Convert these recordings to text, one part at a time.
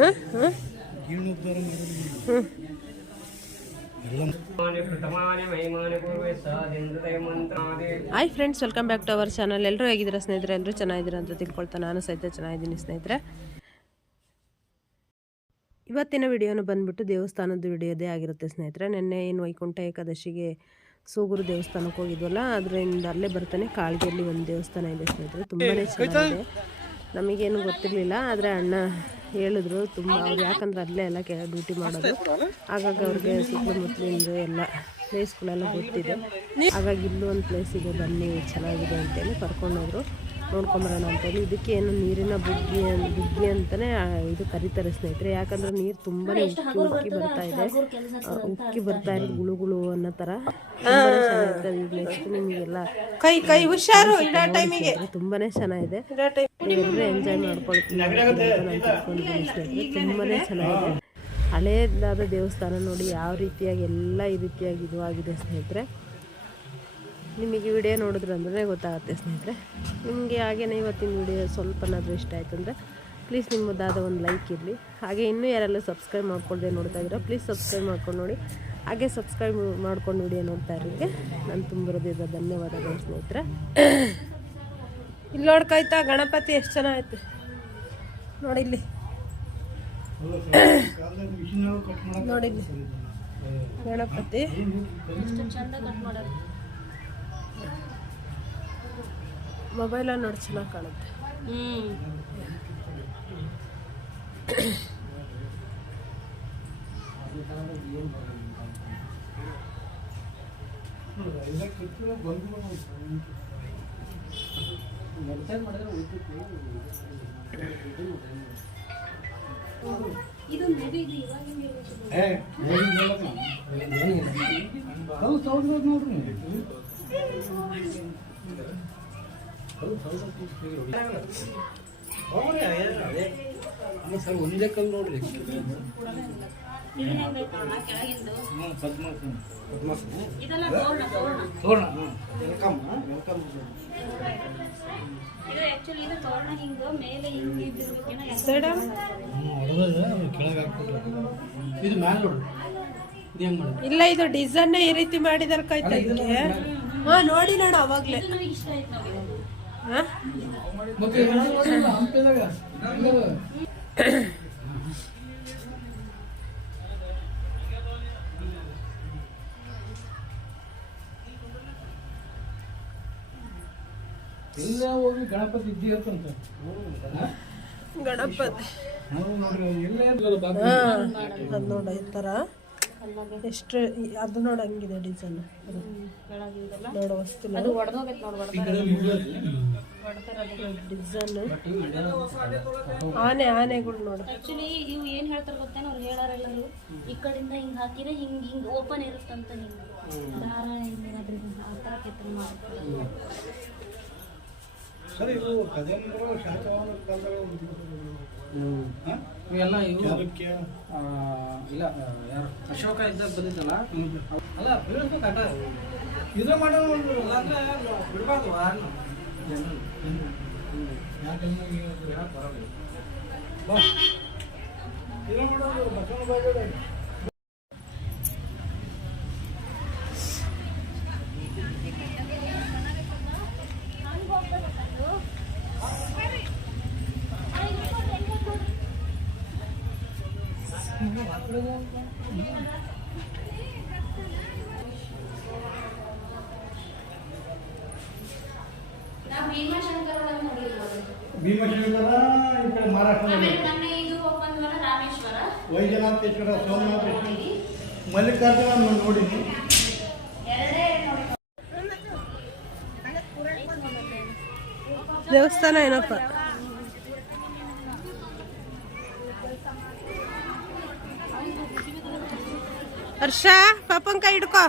ಹಾಂ ಹಾಂ ಹ್ಞೂ hi friends welcome back to our channel. ಎಲ್ಲರೂ ಹೇಗಿದ್ದೀರಾ ಸ್ನೇಹಿತರೆ? ಎಲ್ಲರೂ ಚೆನ್ನಾಗಿದ್ದೀರಾ ಅಂತ ತಿಳ್ಕೊಳ್ತಾ ನಾನು ಸಹಿತ ಚೆನ್ನಾಗಿದ್ದೀನಿ ಸ್ನೇಹಿತರೆ. ಇವತ್ತಿನ ವಿಡಿಯೋನು ಬಂದ್ಬಿಟ್ಟು ದೇವಸ್ಥಾನದ ವಿಡಿಯೋದೇ ಆಗಿರುತ್ತೆ ಸ್ನೇಹಿತರೆ. ನಿನ್ನೆ ಏನು ವೈಕುಂಠ ಏಕಾದಶಿಗೆ ಸೂಗುರು ದೇವಸ್ಥಾನಕ್ಕೆ ಹೋಗಿದ್ವಲ್ಲ ಅದರಿಂದ ಅಲ್ಲೇ ಬರ್ತಾನೆ ಕಾಳ್ಗಿಯಲ್ಲಿ ಒಂದು ದೇವಸ್ಥಾನ ಇದೆ ಸ್ನೇಹಿತರೆ. ತುಂಬಾ ಚೆನ್ನಾಗಿದೆ. ನಮಗೇನು ಗೊತ್ತಿರಲಿಲ್ಲ, ಆದರೆ ಅಣ್ಣ ಹೇಳಿದ್ರು ತುಂಬ, ಅವ್ರು ಯಾಕಂದ್ರೆ ಅಲ್ಲೇ ಎಲ್ಲ ಕೆ ಡ್ಯೂಟಿ ಮಾಡೋದು. ಹಾಗಾಗಿ ಅವ್ರಿಗೆ ಸುತ್ತಮುತ್ತಲಿಂದು ಎಲ್ಲ ಪ್ಲೇಸ್ಗಳೆಲ್ಲ ಗೊತ್ತಿದೆ. ಹಾಗಾಗಿ ಇಲ್ಲೂ ಒಂದು ಪ್ಲೇಸ್ ಇದೆ, ಬನ್ನಿ, ಚೆನ್ನಾಗಿದೆ ಅಂತೇಳಿ ಕರ್ಕೊಂಡೋದ್ರು. ನೋಡ್ಕೊಂಬರೋಣ ಅಂತೇಳಿ. ಇದಕ್ಕೆ ಏನು ನೀರಿನ ಬುಗ್ಗಿ ಬುಗ್ಗಿ ಅಂತಲೇ ಇದು ಕರೀತಾರೆ ಸ್ನೇಹಿತರೆ. ಯಾಕಂದರೆ ನೀರು ತುಂಬಾ ಉಕ್ಕಿ ಉಕ್ಕಿ ಬರ್ತಾ ಇದೆ. ಉಕ್ಕಿ ಬರ್ತಾ ಇರೋದು ಗುಳು ಗುಳು ಅನ್ನೋ ಥರ ನೆಕ್ಸ್ಟ್ ನಿಮಗೆಲ್ಲ ಕೈ ಕೈ ಹುಷಾರು ತುಂಬಾ ಟೈಮಿಗೆ. ತುಂಬಾನೇ ಚೆನ್ನಾಗಿದೆ. ಎಲ್ಲರೂ ಎಂಜಾಯ್ ಮಾಡ್ಕೊಳ್ತೀನಿ ತುಂಬಾ ಚೆನ್ನಾಗಿದೆ. ಹಳೇದಾದ ದೇವಸ್ಥಾನ ನೋಡಿ ಯಾವ ರೀತಿಯಾಗಿ ಎಲ್ಲ ಈ ರೀತಿಯಾಗಿ ಇದು ಆಗಿದೆ ಸ್ನೇಹಿತರೆ. ನಿಮಗೆ ವಿಡಿಯೋ ನೋಡಿದ್ರೆ ಅಂದ್ರೆ ಗೊತ್ತಾಗುತ್ತೆ ಸ್ನೇಹಿತರೆ. ನಿಮಗೆ ಹಾಗೇನೆ ಇವತ್ತಿನ ವಿಡಿಯೋ ಸ್ವಲ್ಪನಾದರೂ ಇಷ್ಟ ಆಯಿತು ಅಂದರೆ ಪ್ಲೀಸ್ ನಿಮ್ಮದಾದ ಒಂದು ಲೈಕ್ ಇರಲಿ. ಹಾಗೆ ಇನ್ನೂ ಯಾರೆಲ್ಲ ಸಬ್ಸ್ಕ್ರೈಬ್ ಮಾಡ್ಕೊಳ್ದೆ ನೋಡ್ತಾ ಇದ್ದೀರಾ ಪ್ಲೀಸ್ ಸಬ್ಸ್ಕ್ರೈಬ್ ಮಾಡ್ಕೊಂಡು ನೋಡಿ. ಹಾಗೆ ಸಬ್ಸ್ಕ್ರೈಬ್ ಮಾಡ್ಕೊಂಡು ವಿಡಿಯೋ ನೋಡ್ತಾ ಇರೋಕ್ಕೆ ನಾನು ತುಂಬ ಹೃದಯದ ಧನ್ಯವಾದಗಳು ಸ್ನೇಹಿತರೆ. ಇಲ್ಲಿ ನೋಡ್ಕಾಯ್ತಾ ಗಣಪತಿ ಎಷ್ಟು ಚೆನ್ನಾಗೈತೆ. ನೋಡಿ ಇಲ್ಲಿ. ಕಾಲದಲ್ಲಿ ಮಿಷಿನ್ ಕಟ್ ಮಾಡಕ್ಕೆ ನೋಡಿ ಇಲ್ಲಿ ಗಣಪತಿ ಮೊಬೈಲಲ್ಲಿ ನೋಡಿ ಚೆನ್ನಾಗಿ ಕಾಣುತ್ತೆ. ಹೌದು ನೋಡ್ರಿ ಸರ್ ಒಂದೇ ಕಲ್ಲು ನೋಡ್ರಿ ಪದ್ಮಾಸನ ಪದ್ಮಾಸನ ತೋರಣ. ವೆಲ್ಕಮ್ ವೆಲ್ಕಮ್ ಇದು ಮ್ಯಾಲೆ ಇಲ್ಲ ಇದು ಡಿಸೈನ್ ಈ ರೀತಿ ಮಾಡಿದಾರೆ ಕಾಯ್ತಾ ಇದ್ದೀನಿ ಹಾ ನೋಡಿ ನೋಡು ಅವಾಗ್ಲೇ. ಎಲ್ಲ ಹೋಗಿ ಗಣಪತಿ ಇದ್ದೀರ್ತಂತ ಗಣಪತಿ. ಅದು ನೋಡ ಈ ಥರ ಎಷ್ಟು ಅದು ನೋಡ ಹಂಗಿದೆ ಡಿಸೈನ್ ನೋಡ ವಸ್ತು ಆನೆ ಆನೆಗಳು ನೋಡಿ. ಆಕ್ಚುಲಿ ಇವು ಏನು ಹೇಳ್ತಾರ ಗೊತ್ತೇನ? ಅವ್ರು ಹೇಳಾರೆಲ್ಲರೂ ಈ ಕಡೆಯಿಂದ ಹಿಂಗ್ ಹಾಕಿದ್ರೆ ಹಿಂಗ್ ಹಿಂಗ್ ಓಪನ್ ಇರುತ್ತಂತ ಹಿಂಗ್ ದಾರ ಆ ಕೆತ್ತನೆ ಮಾಡ್ತಾರೆ. ಸರ್ ಇದು ಕದಂಬರು ಶಾತವಾಹನ ಕಾಲದಾಗ ಹಾ? ಇವೆಲ್ಲ ಇವು ಚಾಲುಕ್ಯ. ಇಲ್ಲ ಆ, ಯಾರು ಅಶೋಕ ಇದ್ದಾಗ ಬಂದಿದ್ದಲ್ಲ? ಅಲ್ಲ ಬೀಳ್ತು ಕಟ್ಟ ಇದ್ರ ಮಾಡೋಣ ಬಿಡ್ಬಾರ್ದು ಆರ್ನು ಬಿಡಬಾರ್ದು ಯಾರನ್ನು ಜನರು ಯಾಕಂದ್ರೆ ಬಸ್ ಇದ್ರ ಭೀಮಾಶಂಕರ ಈ ಕಡೆ ಮಹಾರಾಷ್ಟ್ರ ವೈಜನಾಥೇಶ್ವರ ಸೋಮನಾಥೇಶ್ವರ ಮಲ್ಲಿಕಾರ್ಜುನ ನಾನು ನೋಡಿನಿ ಎರಡೇ ನೋಡಿ ದೇವಸ್ಥಾನ ಏನಪ್ಪ? ಹರ್ಷ ಪಾಪಂಕ ಹಿಡ್ಕೋ.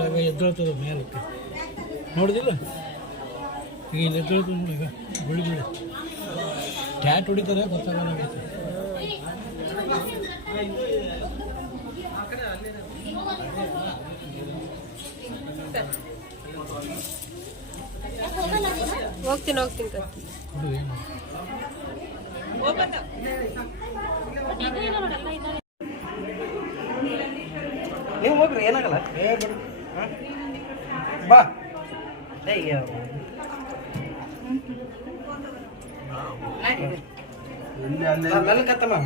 ನೋಡುವಾಗ ಎದ್ದೇಳ್ತದೆ ಮೇಲಕ್ಕೆ ನೋಡಿದಿಲ್ಲ? ಈಗ ಇಲ್ಲಿ ಎದ್ದೇಳ್ತದೆ ನೋಡಿ ಈಗ ಬಿಳಿ ಬಿಳಿ. ಟ್ಯಾಟ್ ಹೊಡಿತಾರೆ ಗೊತ್ತಾಗಲಾಗೈತೆ ಹೋಗ್ತೀನಿ ಹೋಗ್ತೀನಿ ಕೊಡು ಏನು ನೀವು ಹೋಗ್ರಿ ಏನಾಗಲ್ಲ ಬಾ ಏಯ್ ಮೆಲ್ಲಕತ್ತಮ್ಮ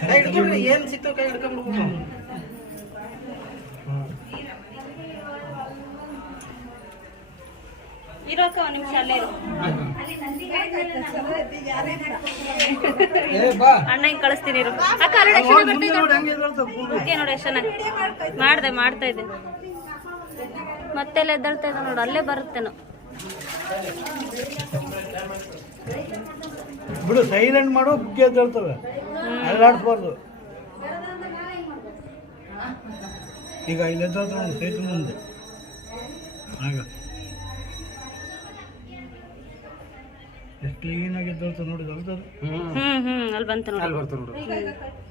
ಕೈ ಹಿಡ್ಕೊಳ್ರಿ ಏನ್ ಸಿಕ್ತಾವ ಕೈ ಹಿಡ್ಕೊಂಡ್ ಬಿಡ್ಬೇಕು ಇರೋಕ ಒಂದ್ ನಿಮಿಷ ಅಲ್ಲೇ ಇರು ಏ ಬಾ ಅಣ್ಣ ಹಿಂಗ್ ಕಳಿಸ್ತೀನಿ ಇರು. ಅಕ್ಕ ನೋಡಿ ಎಷ್ಟು ಚೆನ್ನಾಗಿ ಮಾಡ್ದೆ ಮಾಡ್ತಾ ಇದ್ದೆ. ಮತ್ತೆಲ್ಲ ಎದ್ದಳ್ತಾ ಇದ್ದ ನೋಡು ಅಲ್ಲೇ ಬರುತ್ತೇನೋ. ಬಿಡು ಸೈಲೆಂಟ್ ಮಾಡೋ ಬುಗ್ಗೆ ಎದ್ದೇಳ್ತವೆ. ಅಲ್ಲಾಡ್ಸ್ಬಾರ್ದು ಈಗ ಇಲ್ಲಿ ಎದ್ದೇಳ್ತಾವೆ ನೋಡಿ ಸೇತು ಮುಂದೆ. ಆಗ ಎಷ್ಟು ಆಗಿ ಎದ್ದೇಳ್ತಾವೆ ನೋಡಿ ಅಲ್ತದೆ ಹ್ಮ್. ಹ್ಮ್ ಅಲ್ಲಿ ಬಂತು ನೋಡಿ. ಅಲ್ಲಿ ಬರ್ತಾವ ನೋಡು.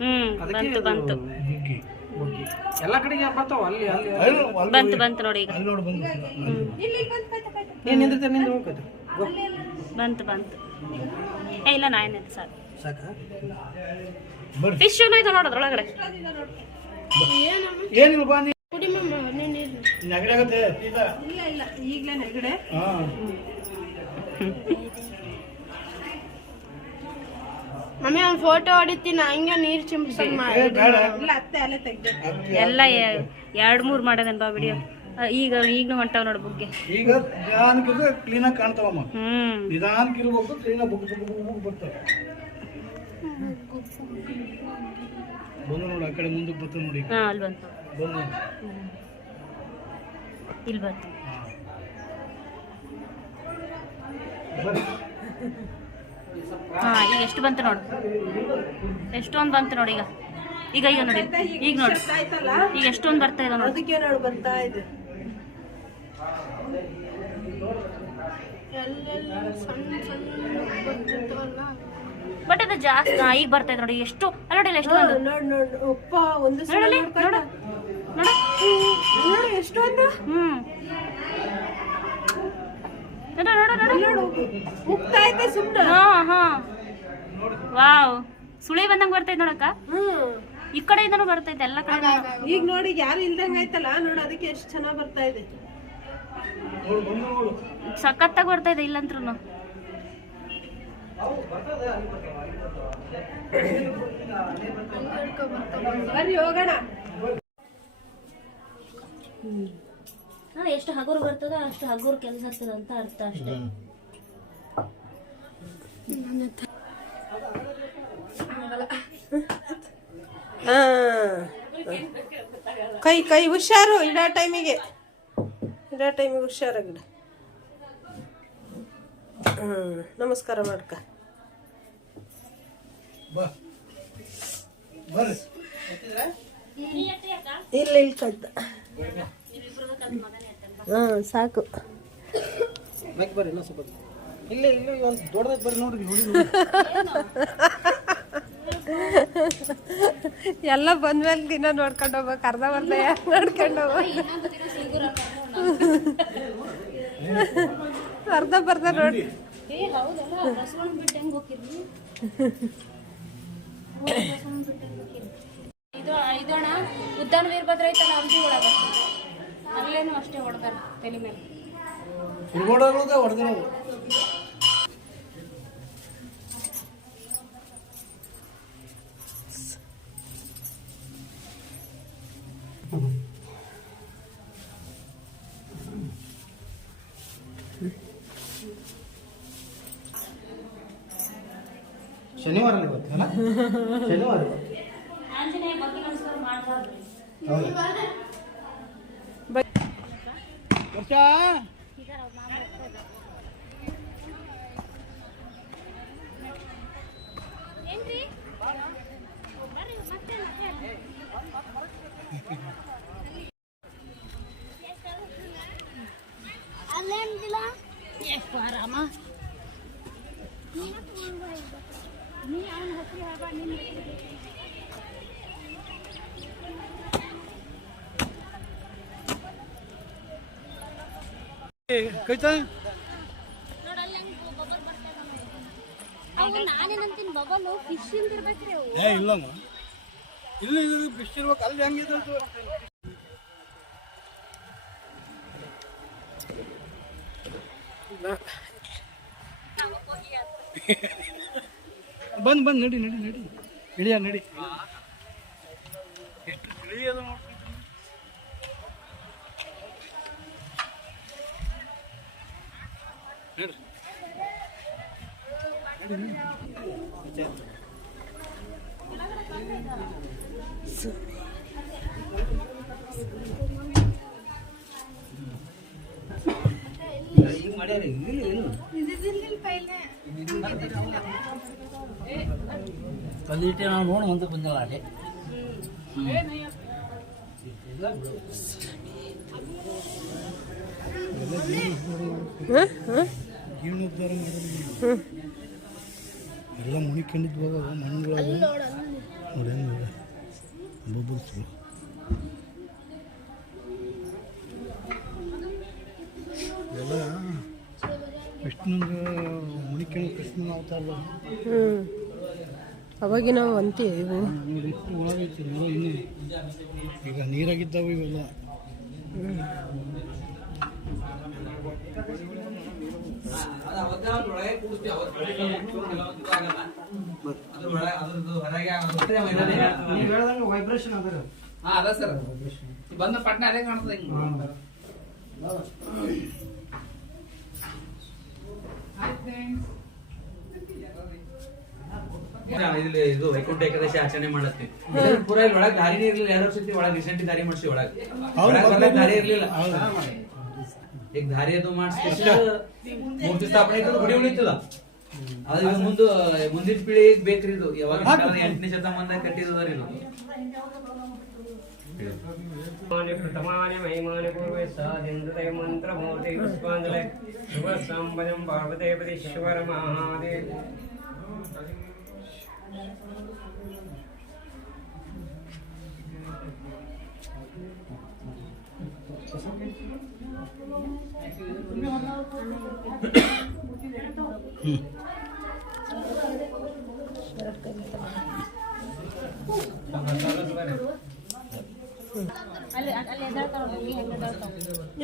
ಹ್ಮ್. ಬಂತು ಬಂತು. ಬುಗ್ಗಿ ಬುಗ್ಗಿ ಎಲ್ಲ ಕಡೆಗೆ ಬರ್ತಾವ? ಅಲ್ಲಿ ಅಲ್ಲಿ ಬಂತು ಬಂತು ನೋಡಿ ಈಗ. ಅಲ್ಲಿ ನೋಡಿ ಬಂದು ನೀನ್ ನೀ ನಿಂದ ಹೋಗ್ತೈತೆ ಬಂತು ಬಂತು. ಏ ಇಲ್ಲ ನಾ ಏನಿಲ್ಲ ಸರ್ ಸಾಕ? ಬರ್ರಿ. ಫಿಶ್ ಐತೆ ನೋಡು ಏನು ಏನಿಲ್ಲ ಬಾ ನೀ. ಕುಡಿ ನೆಗಡಿ ಸೀದಾ ಇಲ್ಲ ಇಲ್ಲ ಈಗಲೇ ನೆಗಡೆ. ಹಾಂ. ಮಮ್ಮಿ ಒಂದು ಫೋಟೋ ಹೊಡಿತೀನಿ ಹಂಗೆ ನೀರು ಚಿಮ್ಸಂಗ್ ಮಾಡಿ ಇಲ್ಲ ಅತ್ತೆ ಅಲ್ಲೇ ತೆಗ್ದೆ ಎಲ್ಲ ಎರಡು ಮೂರು ಮಾಡೋದನ್ ಬಾ ವಿಡಿಯೋ ಈಗ ಈಗಲೂ ಹೊಂಟಾವ್ ನೋಡು ಬುಗ್ಗೆ. ಈಗ ನಿಧಾನಕ್ಕೆ ಕ್ಲೀನಾಗಿ ಕಾಣ್ತಾವಮ್ಮ ಹ್ಮ್. ನಿಧಾನಕ್ಕೆ ಇರ್ಬೇಕು ಕ್ಲೀನಾಗಿ ಬುಗ್ ಬುಗ್ ಬುಗ್ ಬುಕ್ ಬರ್ತವೆ. ಬಂದು ನೋಡಿ ಆ ಕಡೆ ಮುಂದಕ್ಕೆ ಬರ್ತದೆ ನೋಡಿ ಹಾ ಅಲ್ಲಿ ಬಂತು. ಬಂದು. ಇಲ್ಲಿ ಬಂತು. ಹಾ ಈಗ ಎಷ್ಟು ಬಂತು ನೋಡು. ಎಷ್ಟೊಂದು ಬಂತು ನೋಡಿ ಈಗ. ಈಗ ಈಗ ನೋಡಿ. ಈಗ ನೋಡಿ. ಆಯ್ತಲ್ಲ ಈಗ ಎಷ್ಟೊಂದು ಬರ್ತಾ ಇದೆ ನೋಡಿ. ಬರ್ತಾ ಇದೆ. ಬಟ್ ಅದು ಜಾಸ್ತಿ ಈಗ ಬರ್ತಾ ಇದೆ ನೋಡಿ. ಎಷ್ಟು ಅಲ್ಲ ನೋಡಿ ಎಷ್ಟು ನೋಡಲಿ. ನೋಡು ನೋಡು. ನೋಡು ಎಷ್ಟೊಂದು? ಹಾ ಹಾ. ವಾವ್. ಸುಳಿ ಬಂದಂಗ ಬರ್ತೈತೆ ನೋಡಕ್ಕ? ಈ ಕಡೆಯಿಂದನೂ ಬರ್ತೈತೆ ಎಲ್ಲ ಕಡೆ. ಈಗ ನೋಡಿ ಯಾರು ಇಲ್ದಂಗ ಆಯ್ತಲ್ಲ ನೋಡು ಅದಕ್ಕೆ ಎಷ್ಟು ಚೆನ್ನಾಗ್ ಬರ್ತಾ ಇದೆ. ಸಖತ್ತಾಗಿ ಬರ್ತಾ ಇದೆ ಇಲ್ಲಂತ್ರ ಬರ್ರಿ ಹೋಗೋಣ. ಎಷ್ಟು ಹಗುರು ಬರ್ತದ ಅಷ್ಟು ಹಗುರು ಕೆಲಸ ಆಗ್ತದ ಅಂತ ಅರ್ಥ ಅಷ್ಟೇ. ಹಾ. ಕೈ ಕೈ ಹುಷಾರು ಇಡೋ ಟೈಮಿಗೆ. ಇಡೋ ಟೈಮಿಗೆ ಹುಷಾರಾಗಿಡ ಗಿಡ ನಮಸ್ಕಾರ ಮಾಡ್ಕ. ಇಲ್ಲ ಇಲ್ಲ ಕದ್ದ ಹಾಂ ಸಾಕು. ಬೇಕು ಬರ್ರಿ ಇನ್ನೊಂದು ಸ್ವಲ್ಪ. ಇಲ್ಲೇ ಇಲ್ಲೇ ಒಂದು ದೊಡ್ಡದಾಗಿ ಬರ್ರಿ ನೋಡ್ರಿ ನೋಡಿ ನೋಡಿ. ಎಲ್ಲ ಬಂದ್ಮೇಲೆ ದಿನ ನೋಡ್ಕೊಂಡು ಹೋಗ್ಬೇಕು ಅರ್ಧ ಬರ್ದ ಯಾಕೆ ನೋಡ್ಕೊಂಡು ಹೋಗ್ಬೇಕು. ಅರ್ಧ ಬರ್ದ ನೋಡಿ ಇದು ಇದೋಣ ಉದ್ದಾನ ವೀರಭದ್ರ ಐತಲ್ಲ ಅಂಬಿ ಒಳಗ ಅಲ್ಲೇನು ಅಷ್ಟೇ ಹೊಡೆದಾರ ತಲೆ ಮೇಲೆ. ಹುಡುಗೋಡಗಳದ ಹೊಡೆದಿರೋದು ಶನಿವಾರ ಇವತ್ತು ಶನಿವಾರ ಆಂಜನೇಯ ಬಗ್ಗೆ ನಮಸ್ಕಾರ ಮಾಡ್ಬಾರ್ದು. kerja. Yes, Pak Rama. Ini aku mau ngelakuin. Ini aku ಅವು ಏ ಇಲ್ಲಮ್ಮ. ಇಲ್ಲಿ ಫಿಶ್ ಇರ್ಬೇಕು ಅಲ್ಲಿ ಹೆಂಗಿದೆ ಅಂತ ಬಂದ್ ಬಂದ್ ನಡಿ ನಡಿ ನಡಿ. ನಡಿಯ ನಡಿ. ಎಷ್ಟು ತಿಳಿ ಕಲ್ಲಿಟ್ಟೆ ನಾವು ನೋಡಿ ಮುಂದೆ ಬಂದಲ್ಲ ಅಲ್ಲೇ ಹ್ಞೂ ಎಲ್ಲ ಮುಣಿಕೊಂಡಿದ್ವು ಮಣ್ಣುಗಳು ನೋಡಿ ಹೆಂಗೆ ಎಲ್ಲ ವಿಷ್ಣುಂಗ ಮುಣಿಕೊಂಡು ಕೃಷ್ಣನ ಅವತಾರ ಅವಾಗಿನ ಅಂತಿ ಇವು. ಒಳಗೈತಿ ಇನ್ನೂ. ಈಗ ನೀರಾಗಿದ್ದಾವೆ ಇವೆಲ್ಲ. ವೈಬ್ರೇಷನ್ ಅದ ಹಾ ಅದ ಸರ್ ಬಂದ ಪಟ್ನ ಅದೇ ಕಾಣ್ತದೆ ಇಲ್ಲಿ ಇದು ವೈಕುಂಠ ಏಕಾದಶಿ ಆಚರಣೆ ಮಾಡತ್ತಿ ಪೂರ ಇಲ್ಲಿ ಒಳಗ್ ದಾರಿನೇ ಇರ್ಲಿಲ್ಲ ಎರಡು ವರ್ಷ ಒಳಗ್ ರೀಸೆಂಟ್ ದಾರಿ ಮಾಡಿಸಿ ಒಳಗ್. ದಾರಿ ಇರ್ಲಿಲ್ಲ. ಈಗ ದಾರಿ ಅದು ಮಾಡಿಸಿ ಮೂರ್ತಿ ಸ್ಥಾಪನೆ ಆಯ್ತು ಗುಡಿ ಉಳಿತಿಲ್ಲ. ಅದ್ರ ಮುಂದೆ ಮುಂದಿನ ಪೀಳಿ ಬೇಕ್ರಿ ಇದು. ಯಾವಾಗ ಎಂಟನೇ ಶತಮಾನ ಕಟ್ಟಿದ್ರಿ ಇದು. ಪ್ರಥಮಾನೆ ಮಹಿಮಾನೆ ಪೂರ್ವೆ ಸಾಧೇಂದ್ರದಯ ಮಂತ್ರ ಮೂರ್ತಿ ಪುಷ್ಪಾಂಜಲೆ ಶುಭ ಸಂಪದಂ ಪಾರ್ವತೇಪತಿ Thank you. ಎದ್ದೇಳ್ತಾವ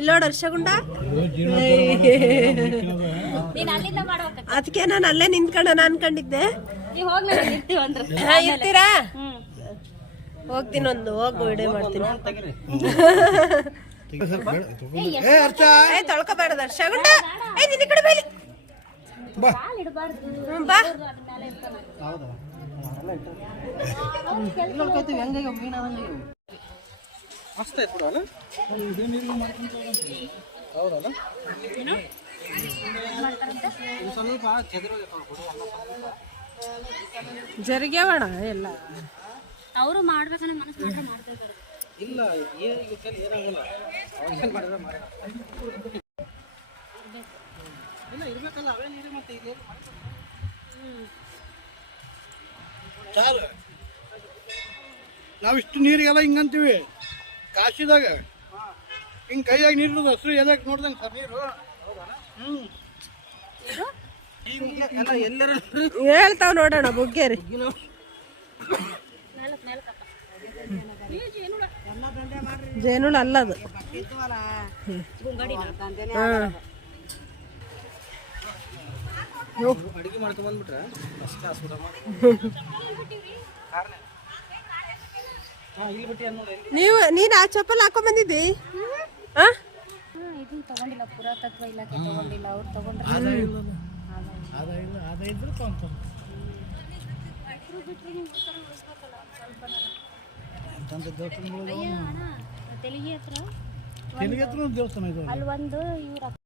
ಇಲ್ಲ ನೋಡಿ ಹರ್ಷಗುಂಡ. ಅದಕ್ಕೆ ನಾನು ಅಲ್ಲೇ ನಿಂತ್ಕೊಂಡ ಅನ್ಕೊಂಡಿದ್ದೆ. ಇರ್ತೀರಾ? ಹೋಗ್ತೀನಿ ಒಂದು, ಹೋಗಿ ವಿಡಿಯೋ ಮಾಡ್ತೀನಿ. ಏ ಅರ್ಚ! ಏ ಏ ನಿನ್ನ ಕಡೆ ಬೇಲಿ ಬಾ. ಎಲ್ಲ. ಅವರು ಮಾಡ್ಬೇಕನ್ನ ಮನಸ್ಸು ಮಾತ್ರ ಮಾಡ್ತಾ ಇದ್ದಾರೆ. ಇಲ್ಲ ಈಗ ಏನಾಗಲ್ಲ. ಅವಾಗ ಮಾಡಿದ್ರೆ ಮಾಡಿ ಇಲ್ಲ ಇರ್ಬೇಕಲ್ಲ ಅವೇ ನೀರು ಮತ್ತೆ ಇಲ್ಲಿ ಚಾಲು. ನಾವು ಇಷ್ಟು ನೀರಿಗೆಲ್ಲ ಹಿಂಗಂತೀವಿ ಕಾಶಿದಾಗ ಹಿಂಗೆ ಕೈಯಾಗ ನೀರು ಹಸಿರು ಎದಕ್ಕೆ ನೋಡ್ದಂಗೆ ಸರ್ ನೀರು? ಹ್ಞೂ ಹೇಳ್ತಾವ್ ನೋಡೋಣ ಬುಗ್ಗೇರಿ. ಜೇನುಳ ಅಲ್ಲದು. ಅದು ನೀವು, ನೀನು ಆ ಚಪ್ಪಲ್ ಹಾಕೊಂಡ್ ಬಂದಿದ್ದಿ? ತಗೊಂಡಿಲ್ಲ ಪುರಾತತ್ವ ಇಲಾಖೆ ತಗೊಂಡಿಲ್ಲ ಅವ್ರು ತಗೊಂಡ್ರೆ ದೇವಸ್ಥಾನ ಇದಾವೆ ಅಲ್ಲಿ ಒಂದು ಇವ್ರ